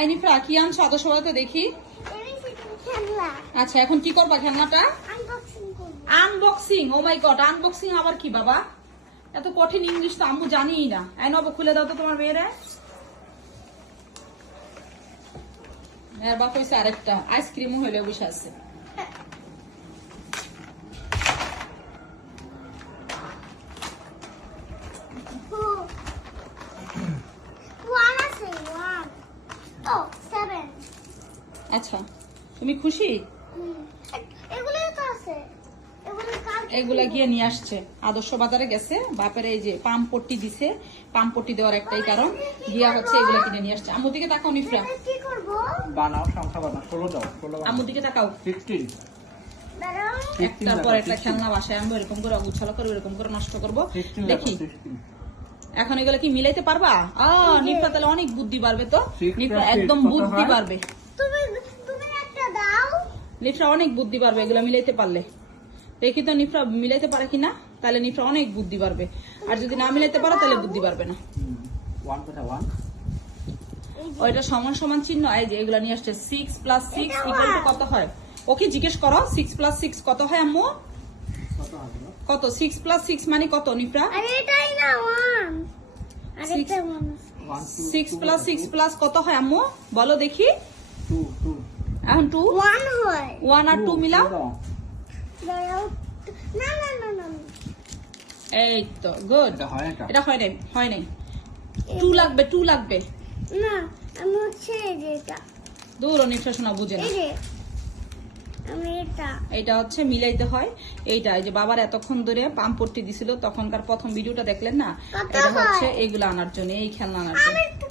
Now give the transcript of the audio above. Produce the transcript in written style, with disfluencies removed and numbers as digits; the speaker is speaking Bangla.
এই নিফরা কি আনছো আদর্শ তো দেখি। আচ্ছা এখন কি করবা খেলনাটা? আনবক্সিং। ও মাই গড, আনবক্সিং আবার কি বাবা? এত কঠিন ইংলিশ তো আম্মু জানিই না। এই নব খুলে দাও তো তোমার মেয়েরা। মেয়ের বাপ হয়েছে আরেকটা আইসক্রিমও হইলে বসে আছে। আচ্ছা তুমি খুশি? এগুলা গিয়ে নিয়ে আসছে আদর্শ বাজারে গেছে, বাপের এই যে পাম্প পট্টি দিছে, পাম্প পট্টি দেওয়ার একটাই কারণ, গিয়া হচ্ছে এগুলা কিনে নিয়ে আসছে। আম্মুর দিকে তাকাও নিফরা, বানাও সংখ্যা বানাও 16 দাও 16 আম্মুর দিকে তাকাও। 16 একটার পর একটা খেলনা বাসায় আনবো, এরকম করে অগুছালো করবো, এরকম করে নষ্ট করবো। দেখি এখন এগুলা কি মিলাইতে পারবা? নিফরা তাহলে অনেক বুদ্ধি বাড়বে তো, নিফরা একদম বুদ্ধি বাড়বে, নিফরা অনেক বুদ্ধি বাড়বে এগুলা মিলাইতে পারলে। দেখি তো নিফরা মিলাইতে পারে কিনা, তাহলে নিফরা অনেক বুদ্ধি বাড়বে, আর যদি না মিলাইতে পারো তাহলে বুদ্ধি বাড়বে না। 1 কোথা 1 ওইটা সমান সমান চিহ্ন, এই যে এগুলা নিয়ে আসছে। 6 + 6 = কত হয়? ওকে জিজ্ঞেস করো 6 + 6 কত হয় আম্মু? কত হবে? কত 6 + 6 মানে কত নিফরা? আরে এটাই না 1 আরেকটা 1 6 + 6 প্লাস কত হয় আম্মু বলো দেখি। 2 এখন 2 1 হয়। 1 আর 2 মিলাও। দাঁড়াও, না না না না এই তো গুড। এটা হয় এটা? এটা হয় নাই, হয় নাই। 2 লাগবে, 2 লাগবে। না, আমি হচ্ছে এই যে এটা, দূর নিফরা শোনা বুঝে না। এই যে আমি এটা এইটা হচ্ছে মিলাইতে হয়। এইটা এই যে বাবার এতক্ষণ ধরে পাম্প পট্টি দিছিল, তখনকার প্রথম ভিডিওটা দেখলেন না? কত এটা হচ্ছে হয়? এগুলো আনার জন্য, এই খেলনা আনার জন্য। আমি একটু